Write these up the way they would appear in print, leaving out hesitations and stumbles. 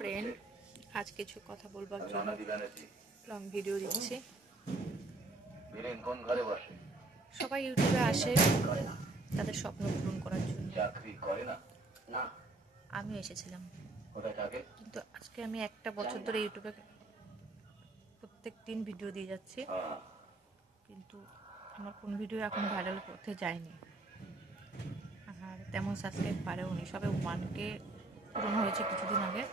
Friend, আজ কিছু কথা বলবার জন্য লং ভিডিও দিচ্ছি। সবাই ইউটিউবে আসে তাদের স্বপ্ন পূরণ করার জন্য। আমিও এসেছিলাম, কিন্তু আজকে আমি একটা বছর ধরে ইউটিউবে প্রত্যেক দিন ভিডিও দিয়ে যাচ্ছি, কিন্তু আমার কোন ভিডিও এখন ভাইরাল করতে যায়নি, আর তেমন সাবস্ক্রাইব পারেও নি। সবে 1K পূরণ হয়েছে কিছুদিন আগে।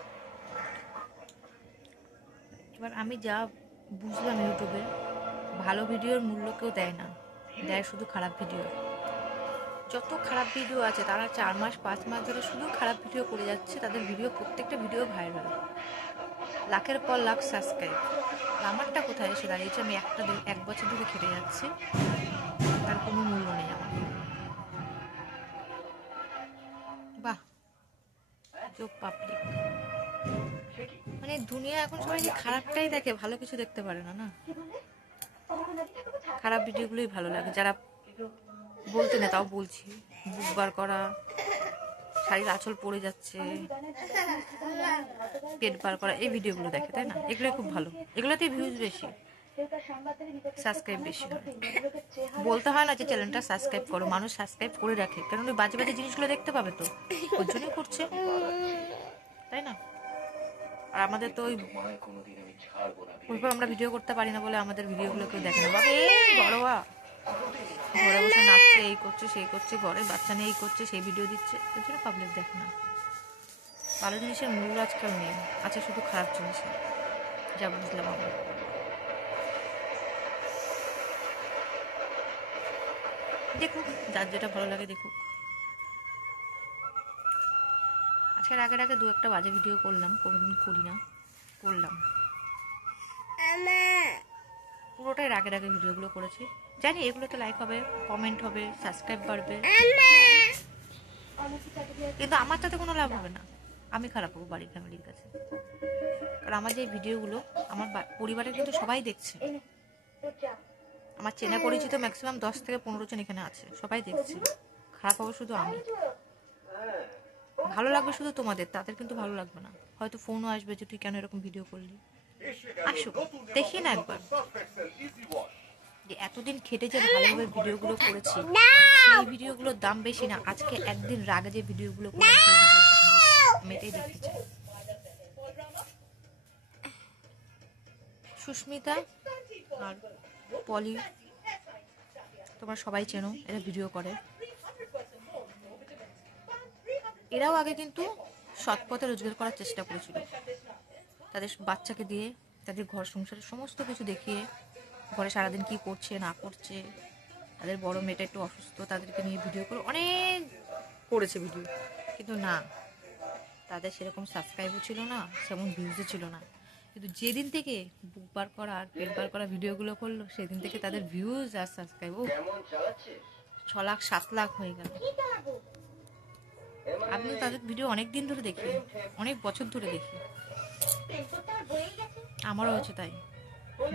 এবার আমি যা বুঝলাম, ইউটিউবে ভালো ভিডিওর মূল্য কেউ দেয় না, দেয় শুধু খারাপ ভিডিও। যত খারাপ ভিডিও আছে তারা 4 মাস 5 মাস ধরে শুধু খারাপ ভিডিও করে যাচ্ছে, তাদের ভিডিও প্রত্যেকটা ভিডিও ভাইরাল, লাখের পর লাখ সাবস্ক্রাইব। আমারটা কোথায় এসে দাঁড়িয়েছে? আমি এক বছর ধরে খেটে যাচ্ছি, তার কোনো মূল্য নেই আমার। বাহ, চোখ পাবলিক, মানে দুনিয়া এখন সবাই খারাপটাই দেখে, ভালো কিছু দেখতে পারে না। না, খারাপ ভিডিওগুলোই ভালো লাগে। যারা বলতে না তাও বলছি, বুক বার করা, শাড়ির আঁচল পড়ে যাচ্ছে, পেট বার করা, এই ভিডিওগুলো দেখে, তাই না? এগুলো খুব ভালো, এগুলোতেই ভিউজ বেশি, সাবস্ক্রাইব বেশি হয়। বলতে হয় না যে চ্যানেলটা সাবস্ক্রাইব করো, মানুষ সাবস্ক্রাইব করে রাখে, কারণ ওই বাজে বাজে জিনিসগুলো দেখতে পাবে, তো ওর জন্যই করছে, তাই না? আর আমাদের তো ওইভাবে আমরা ভিডিও করতে পারি না বলে আমাদের ভিডিওগুলো কেউ দেখে না। বাবা এই বড়োয়া ঘরে বসে নাচছে, এই করছে সেই করছে, ঘরের বাচ্চা নিয়ে এই করছে সেই ভিডিও দিচ্ছে, ওই জন্য পাবলিক দেখে না। ভালো জিনিসের মূল্য আজকাল নেই, আছে শুধু খারাপ জিনিসের, যা বুঝলাম আমরা। দেখুক, যার যেটা ভালো লাগে দেখুক। আজকের আগের আগে 2-1টা বাজে ভিডিও করলাম, কোনোদিন করি না, করলাম। পুরোটাই রাগের আগে ভিডিওগুলো করেছি, জানি এগুলোতে লাইক হবে, কমেন্ট হবে, সাবস্ক্রাইব বাড়বে, কিন্তু আমার তাতে কোনো লাভ হবে না। আমি খারাপ হবো বাড়ির ফ্যামিলির কাছে, কারণ আমার যে ভিডিওগুলো আমার পরিবারের কিন্তু সবাই দেখছে। আমার চেনা পরিচিত ম্যাক্সিমাম 10 থেকে 15 জন এখানে আছে, সবাই দেখছে। খারাপ হবো শুধু আমি, ভালো লাগবে শুধু তোমাদের, তাদের কিন্তু ভালো লাগবে না। হয়তো ফোনও আসবে যে তুই কেন এরকম ভিডিও করলি। আসুক, দেখি না একবার যে এতদিন খেটে যে ভালোভাবে ভিডিওগুলো করেছি, সেই ভিডিওগুলোর দাম বেশি না আজকে একদিন রাগে যে ভিডিওগুলো করেছি, আমি এটাই দেখতে চাই। সুস্মিতা আর পলি তোমরা সবাই চেনো, এরা ভিডিও করে। এরাও আগে কিন্তু সৎ পথে রোজগার করার চেষ্টা করেছিল, তাদের বাচ্চাকে দিয়ে, তাদের ঘর সংসারের সমস্ত কিছু দেখিয়ে, ঘরে সারাদিন কি করছে না করছে, তাদের বড় মেয়েটা একটু অসুস্থ, তাদেরকে নিয়ে ভিডিও করে অনেক করেছে ভিডিও, কিন্তু না, তাদের সেরকম সাবস্ক্রাইবও ছিল না, সেমন ভিউজও ছিল না। কিন্তু যেদিন থেকে বুক বার করা আর পেট বার করা ভিডিওগুলো করলো, সেদিন থেকে তাদের ভিউজ আর সাবস্ক্রাইব 6 লাখ 7 লাখ হয়ে গেল। আমি তো তাদের ভিডিও অনেক দিন ধরে দেখি, অনেক বছর ধরে দেখি, আমারও হচ্ছে তাই।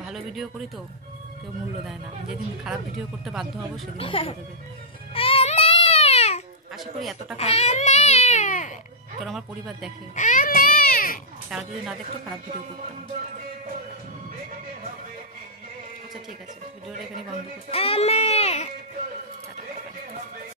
ভালো ভিডিও করি তো কেউ মূল্য দেয় না, যেদিন খারাপ ভিডিও করতে বাধ্য হবো সেদিন মূল্য দেবে। আশা করি এতটা খারাপ ভিডিও তোর আমার পরিবার দেখে, তারা যদি না দেখতো খারাপ ভিডিও করতাম। আচ্ছা ঠিক আছে, ভিডিওটা এখানে বন্ধ করছি।